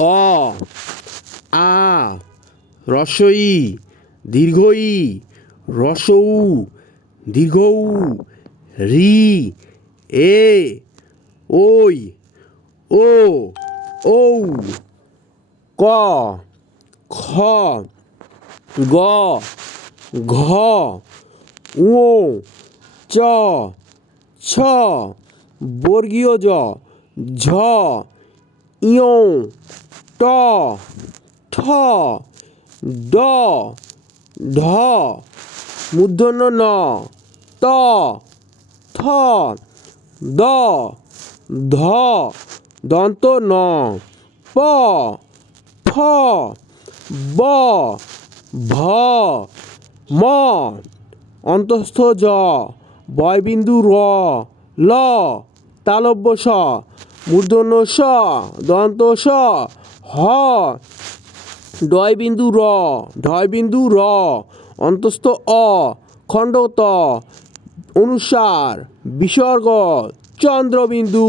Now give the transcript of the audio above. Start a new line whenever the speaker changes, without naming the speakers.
অ, আ রস্বই দীর্ঘই রসৌ, দীর্ঘৌ, রি, এ ওই ও, ঔ, ক, খ, গ, ঘ ও চ, ছ, বর্গীয় জ, ঝ ইয়ং ট, ঠ, ড, ঢ মূর্ধন্য ন, ত, থ, দ, ধ, দন্ত ন, প, ফ, ব, ভ, ম, অন্তস্থ জ, বয়বিন্দু র, ল, তালব্য স মূর্ধন্য স দন্ত স হ। ডয় বিন্দু র। ঢয় বিন্দু র। অন্তস্থ অ। খণ্ডত। অনুসার। বিসর্গ। চন্দ্রবিন্দু।